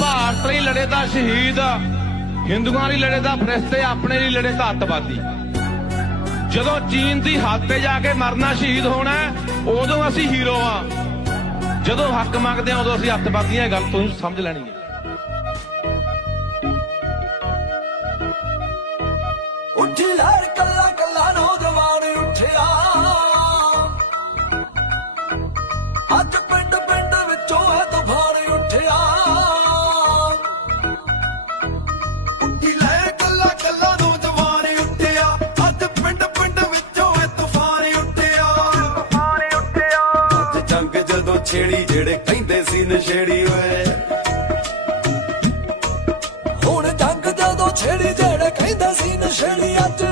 ਭਾਰਤ ਲਈ ਲੜੇ ਦਾ ਸ਼ਹੀਦ ਹਿੰਦੂਆਂ ਲਈ ਲੜੇ ਦਾ ਫਰਿਸ਼ਤੇ, ਆਪਣੇ ਲਈ ਲੜੇ ਦਾ ਅੱਤਵਾਦੀ। ਜਦੋਂ ਚੀਨ ਦੀ ਹੱਦ ਤੇ ਜਾ ਕੇ ਮਰਨਾ ਸ਼ਹੀਦ ਹੋਣਾ ਉਦੋਂ ਅਸੀਂ ਹੀਰੋ ਆ। ਜਦੋਂ ਹੱਕ ਮੰਗਦੇ ਆ, ਉਦੋਂ ਅਸੀਂ ਅੱਤਵਾਦੀਆਂ ਇਹ ਗੱਲ ਤੁਸੀਂ ਸਮਝ ਲੈਣੀ ਹੈ। ਉੱਠੀ ਲਹਿਰ ਕੱਲਾ ਕੱਲਾ ਨੌਜਵਾਨ ਉੱਠਿਆ। ਅੱਜ ਜਿਹੜੇ ਕਹਿੰਦੇ ਸੀ ਨਸ਼ੇੜੀ ਓਏ। ਹੁਣ ਜੰਗ ਜਦੋਂ ਛੇੜੀ ਜਿਹੜੇ ਕਹਿੰਦੇ ਸੀ ਨਸ਼ੇੜੀ ਅੱਜ